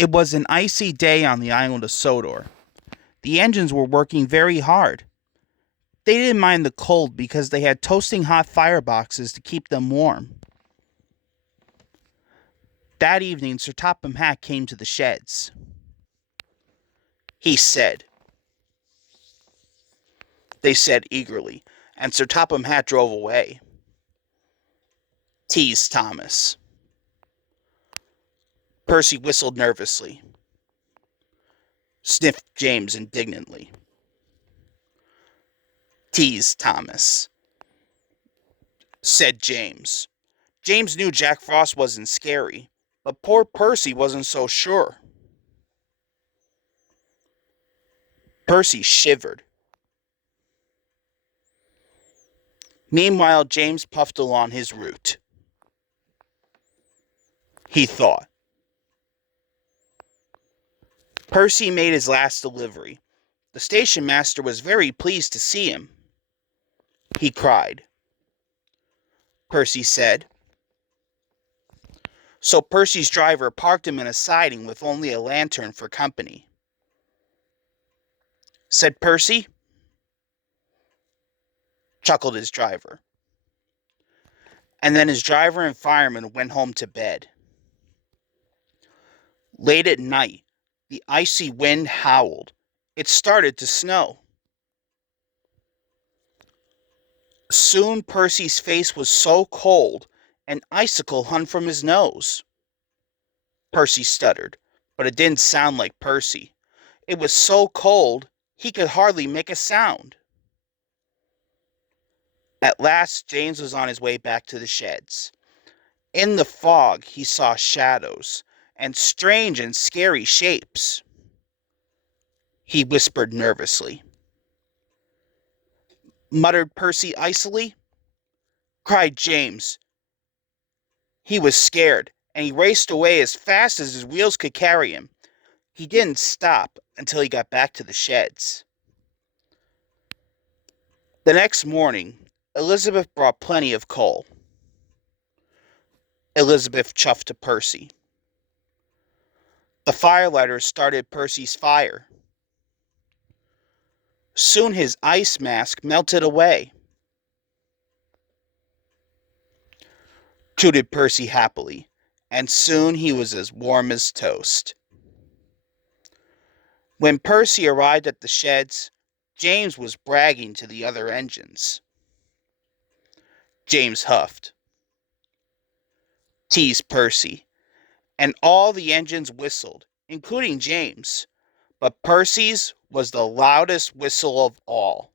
It was an icy day on the island of Sodor. The engines were working very hard. They didn't mind the cold because they had toasting hot fireboxes to keep them warm. That evening, Sir Topham Hatt came to the sheds. He said. They said eagerly, and Sir Topham Hatt drove away. Teased Thomas. Percy whistled nervously. Sniffed James indignantly. Teased Thomas. Said James. James knew Jack Frost wasn't scary, but poor Percy wasn't so sure. Percy shivered. Meanwhile, James puffed along his route. He thought. Percy made his last delivery. The station master was very pleased to see him. He cried. Percy said. So Percy's driver parked him in a siding with only a lantern for company. Said Percy. Chuckled his driver. And then his driver and fireman went home to bed. Late at night, the icy wind howled. It started to snow. Soon Percy's face was so cold, an icicle hung from his nose. Percy stuttered, but it didn't sound like Percy. It was so cold, he could hardly make a sound. At last, James was on his way back to the sheds. In the fog, he saw shadows and strange and scary shapes. He whispered nervously. Muttered Percy icily. Cried James. He was scared, and he raced away as fast as his wheels could carry him. He didn't stop until he got back to the sheds. The next morning, Elizabeth brought plenty of coal. Elizabeth chuffed to Percy. The firelighters started Percy's fire. Soon his ice mask melted away. Tooted Percy happily, and soon he was as warm as toast. When Percy arrived at the sheds, James was bragging to the other engines. James huffed. Teased Percy, and all the engines whistled, including James, but Percy's was the loudest whistle of all.